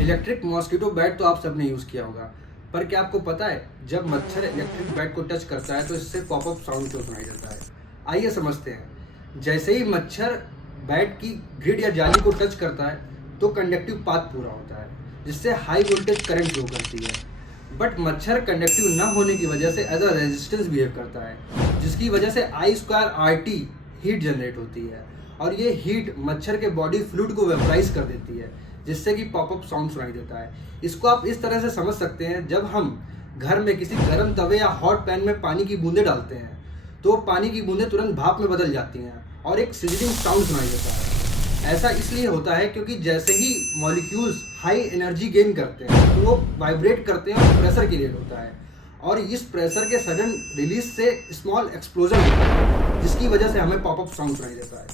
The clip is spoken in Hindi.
इलेक्ट्रिक मॉस्किटो बैट तो आप सबने यूज़ किया होगा, पर क्या आपको पता है जब मच्छर इलेक्ट्रिक बैट को टच करता है तो इससे पॉपअप साउंड क्यों सुनाई देता है? आइए समझते हैं। जैसे ही मच्छर बैट की ग्रिड या जाली को टच करता है तो कंडक्टिव पाथ पूरा होता है, जिससे हाई वोल्टेज करंट फ्लो करती है। बट मच्छर कंडक्टिव न होने की वजह से एज अ रेजिस्टेंस बिहेव करता है, जिसकी वजह से I2RT हीट जनरेट होती है, और ये हीट मच्छर के बॉडी फ्लूइड को वेपराइज कर देती है, जिससे कि पॉपअप साउंड सुनाई देता है। इसको आप इस तरह से समझ सकते हैं, जब हम घर में किसी गर्म तवे या हॉट पैन में पानी की बूंदें डालते हैं तो पानी की बूंदें तुरंत भाप में बदल जाती हैं और एक सिजलिंग साउंड सुनाई देता है। ऐसा इसलिए होता है क्योंकि जैसे ही मॉलिक्यूल्स हाई एनर्जी गेन करते हैं तो वो वाइब्रेट करते हैं और प्रेशर क्रिएट होता है, और इस प्रेशर के सडन रिलीज से स्मॉल एक्सप्लोजन होता है, जिसकी वजह से हमें पॉपअप साउंड सुनाई देता है।